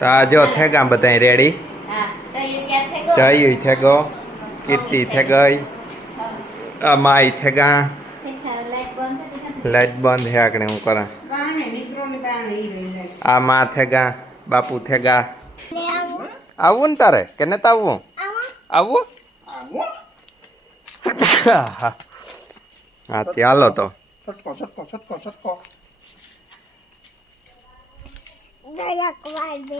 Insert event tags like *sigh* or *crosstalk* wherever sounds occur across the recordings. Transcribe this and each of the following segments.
તો જો થે ગામ બધા રેડી જય થે ગો કીર્તિ થે ગઈ અમાઈ થે ગા લાઈટ બંધ હે આગળ હું કરા આ મા થે ગા બાપુ થે ગા આવું ને તારે કે ને તાવું આવું હા ત્યાં ચાલો તો છટકો છટકો છટકો છટકો દયા કવાય બે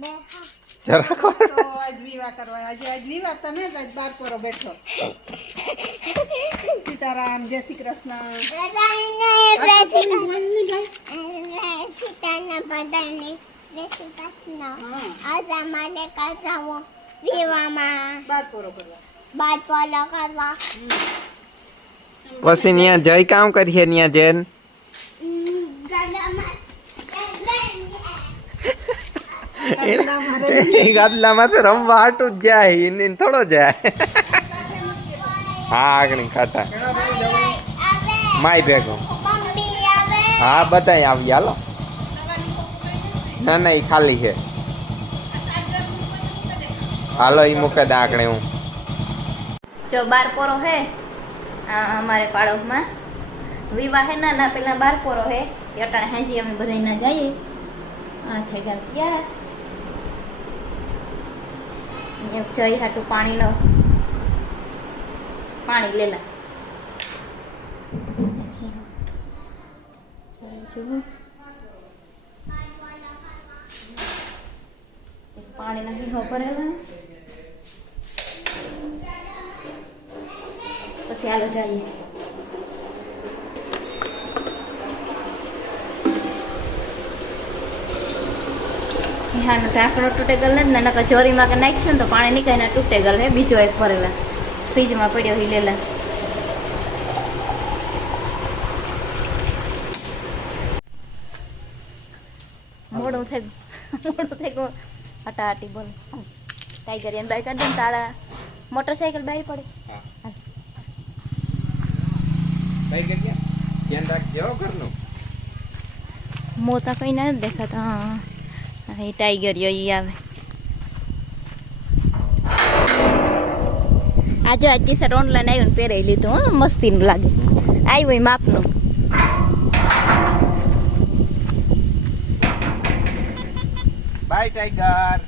બેહા જરા તો આજ વિવાહ કરવા આજે આજ વિવાહ તને જ આજ બાર કરો બેઠો સીતારામ જય શ્રી કૃષ્ણ જય શ્રી કૃષ્ણ સીતાના બધાને જય શ્રી કૃષ્ણ આજ અમારે કાચાવો વિવાહમાં બાર કરો કરવા બાર પોલો કરવા પછી ત્યાં જય કામ કરીએ ત્યાં જૈન ગાડામાં ગાદલામાં તો રમવા હાટું જ જાય એને થોડો જાય હા આગળ ખાતા માય ભેગો હા બધા આવી હાલો ના ના એ ખાલી છે હાલો એ મૂકે દે આંકડે હું જો બાર પોરો હે અમારે પાડોશમાં વિવાહ હે ના ના પેલા બાર પોરો હે અટાણે હાજી અમે બધા ના જઈએ આ થઈ ગયા ત્યાં જઈ હાટું પાણીનો પાણી લેલા પાણી નથી ભરેલા પછી આલો જઈએ મીઠાનો ઢાંકણો તૂટે ગયેલ ને નાના કચોરીમાં કે નાખ્યું ને તો પાણી નીકળીને તૂટે ગયેલ હે બીજો એક ભરેલા ફ્રીજમાં પડ્યો હિલેલા મોડું થઈ ગયું મોડું થઈ ગયું હટાહટી બોલ ટાઈગર એમ બાઈ કાઢી ને તારા મોટરસાઇકલ બહાર પડે ધ્યાન રાખજો ઘરનું મોતા કઈ ના દેખાતા હા અહીં ટાઈગર યો ઈ આવે આજે આ ટી શર્ટ ઓનલાઈન આવ્યું પહેરાવી લીધું હો મસ્તીનું લાગે આવ્યું એ માપનું બાય ટાઈગર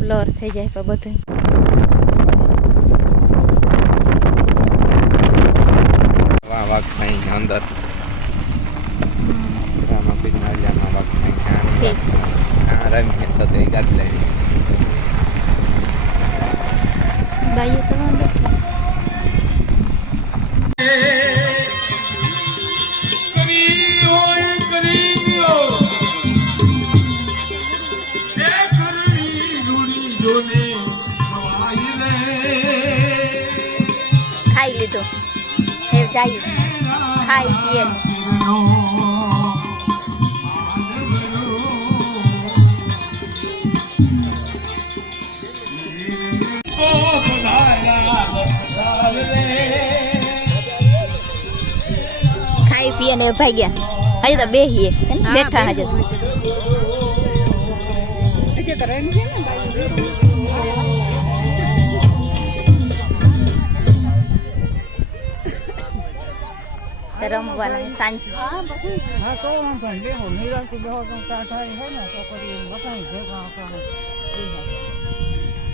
બ્લોર થઈ જાય પણ બધું વાહ વાહ કઈ અંદર Rami että ei käkle. Bayu tamam da. ખાઈ લીધું ખાઈ પીએ पियाने भाई गया हाय तो बेही है बैठा हाजर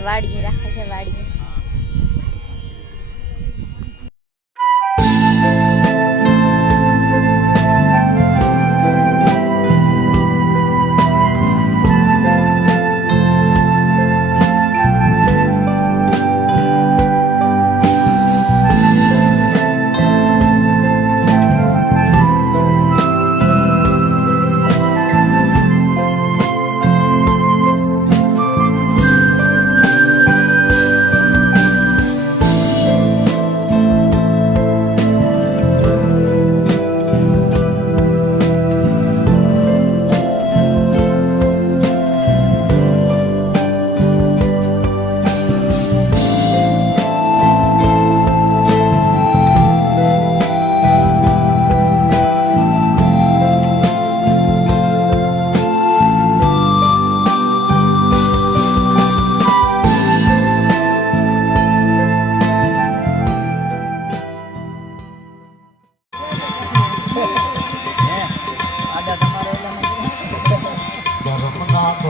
वाड़ी रखा वाड़ी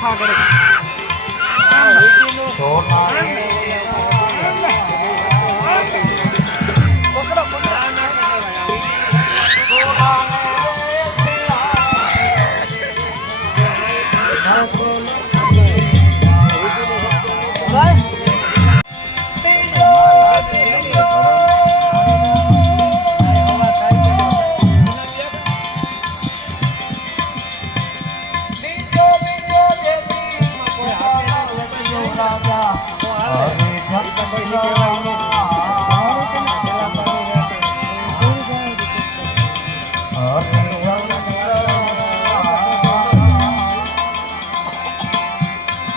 ચોખા કરો પકડો પકડો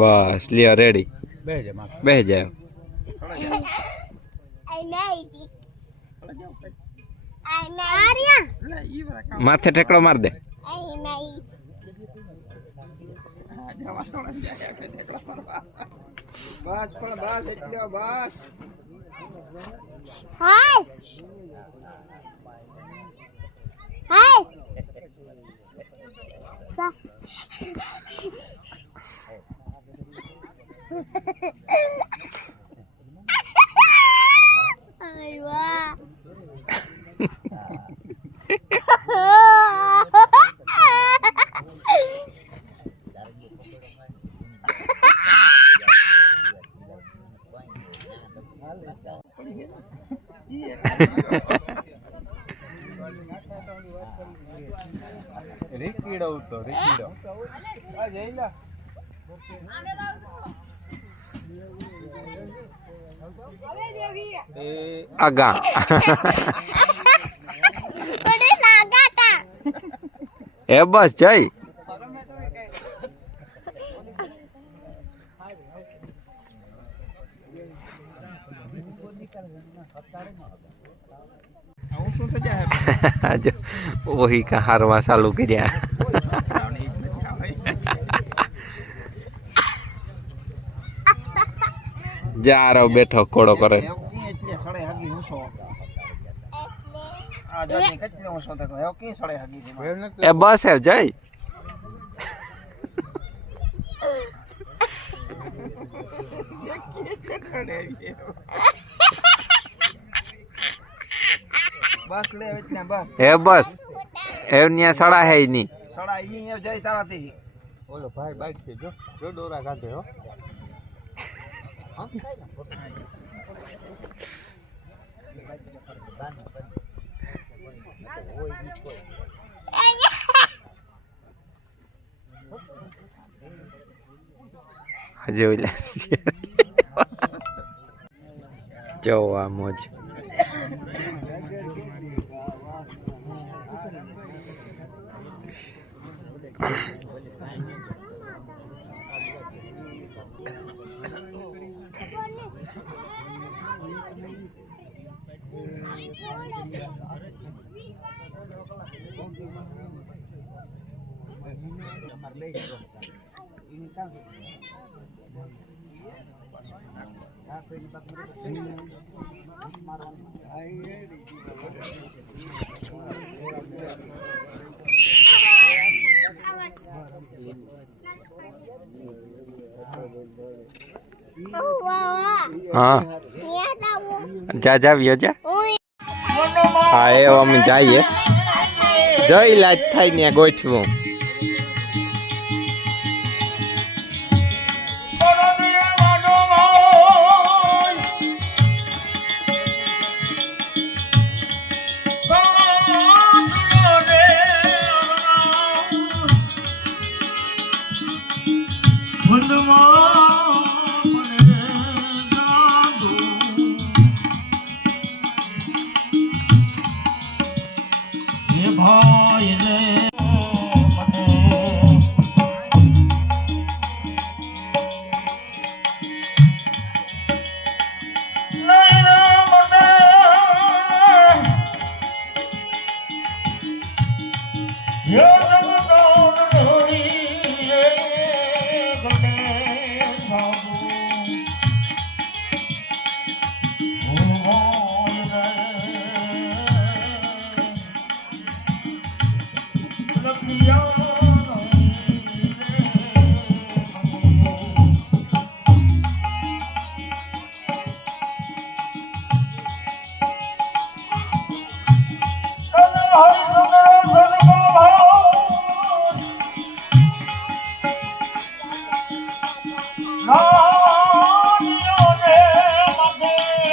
બસ લ્યો રેડી બે જાય માથે ઠેકડો માર દે બસ પણ બસ એટલે બસ હાય હાય 啥？*laughs* 哎呦啊！अगा बड़े *laughs* लागा *laughs* *laughs* वही कहा हरवा सालू के જારો બેઠો કોડો કરે એટલે સડે હગી હુસો આ જાને કેટલે હુસો તક હે કે સડે હગી એ બસ હે જઈ બસ લે એટલે બસ હે બસ એવનિયા સડા હે ની સડા ઈ ની જઈ તારાથી ઓલો ભાઈ બાઈક છે જો જો ડોરા કાઢે હો હજી જોવા મોજ હા જા જા વ્યો જા હા એ અમે જઈએ જઈ લાઈટ થાય ને ગોઠવું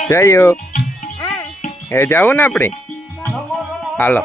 જઈએ એ જાવું ને આપણે હાલો